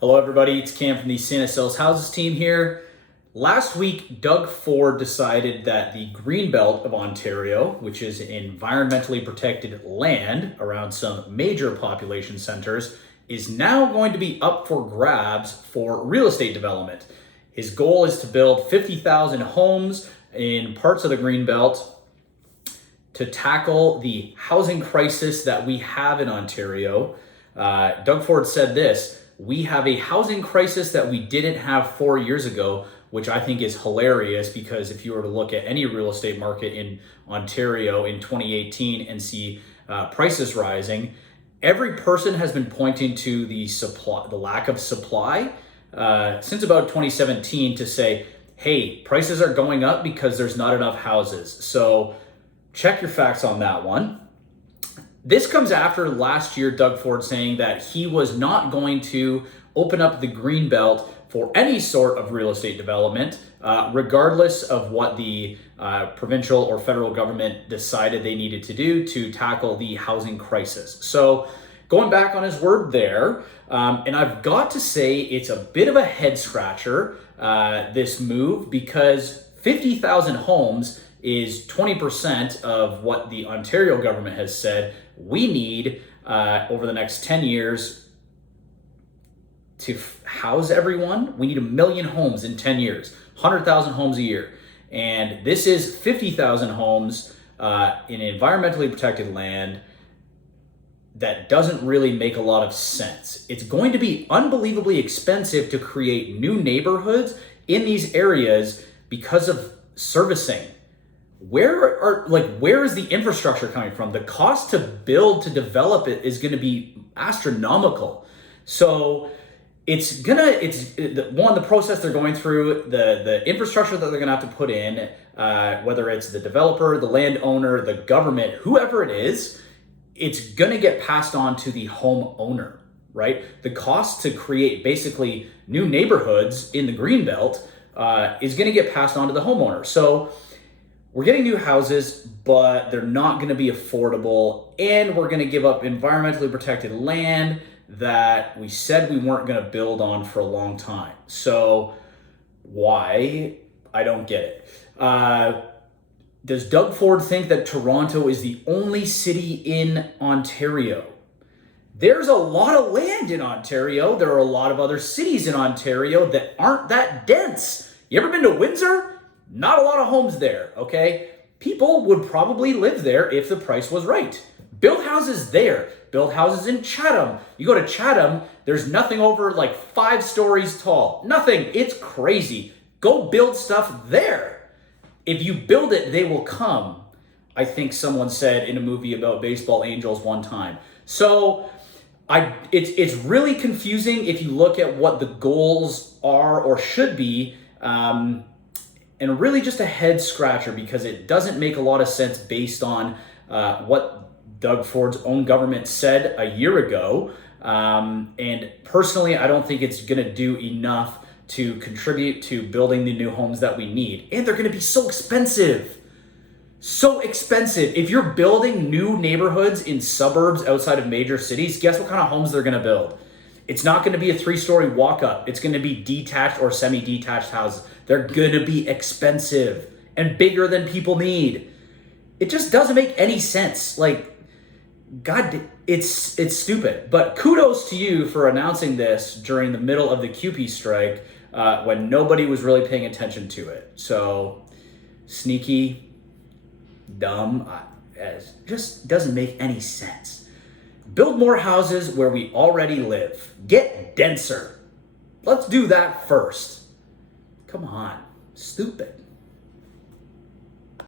Hello everybody, it's Cam from the Santa Sells Houses team here. Last week, Doug Ford decided that the Greenbelt of Ontario, which is environmentally protected land around some major population centers, is now going to be up for grabs for real estate development. His goal is to build 50,000 homes in parts of the Greenbelt to tackle the housing crisis that we have in Ontario. Doug Ford said this: "We have a housing crisis that we didn't have 4 years ago," which I think is hilarious, because if you were to look at any real estate market in Ontario in 2018 and see prices rising, every person has been pointing to the lack of supply since about 2017 to say, hey, prices are going up because there's not enough houses. So check your facts on that one. This comes after last year, Doug Ford saying that he was not going to open up the Greenbelt for any sort of real estate development, regardless of what the provincial or federal government decided they needed to do to tackle the housing crisis. So going back on his word there, and I've got to say it's a bit of a head scratcher, this move, because 50,000 homes is 20% of what the Ontario government has said we need over the next 10 years to house everyone. We need 1 million homes in 10 years, 100,000 homes a year. And this is 50,000 homes in environmentally protected land. That doesn't really make a lot of sense. It's going to be unbelievably expensive to create new neighborhoods in these areas because of servicing. Where is the infrastructure coming from? The cost to build, to develop it is going to be astronomical. So the process they're going through, the infrastructure that they're going to have to put in, whether it's the developer, the landowner, the government, whoever it is, it's going to get passed on to the homeowner, right? The cost to create basically new neighborhoods in the Greenbelt is going to get passed on to the homeowner. So we're getting new houses, but they're not going to be affordable, and we're going to give up environmentally protected land that we said we weren't going to build on for a long time. So why? I don't get it. Does Doug Ford think that Toronto is the only city in Ontario? There's a lot of land in Ontario. There are a lot of other cities in Ontario that aren't that dense. You ever been to Windsor? Not a lot of homes there, okay? People would probably live there if the price was right. Build houses there. Build houses in Chatham. You go to Chatham, there's nothing over like 5 stories tall. Nothing. It's crazy. Go build stuff there. If you build it, they will come, I think someone said in a movie about baseball angels one time. So it's really confusing if you look at what the goals are or should be, and really just a head scratcher, because it doesn't make a lot of sense based on what Doug Ford's own government said a year ago. And personally, I don't think it's going to do enough to contribute to building the new homes that we need. And they're going to be so expensive. So expensive. If you're building new neighborhoods in suburbs outside of major cities, guess what kind of homes they're going to build? It's not going to be a 3-story walk-up. It's going to be detached or semi-detached houses. They're going to be expensive and bigger than people need. It just doesn't make any sense. Like, God, it's stupid. But kudos to you for announcing this during the middle of the QP strike when nobody was really paying attention to it. So sneaky, dumb, just doesn't make any sense. Build more houses where we already live. Get denser. Let's do that first. Come on. Stupid.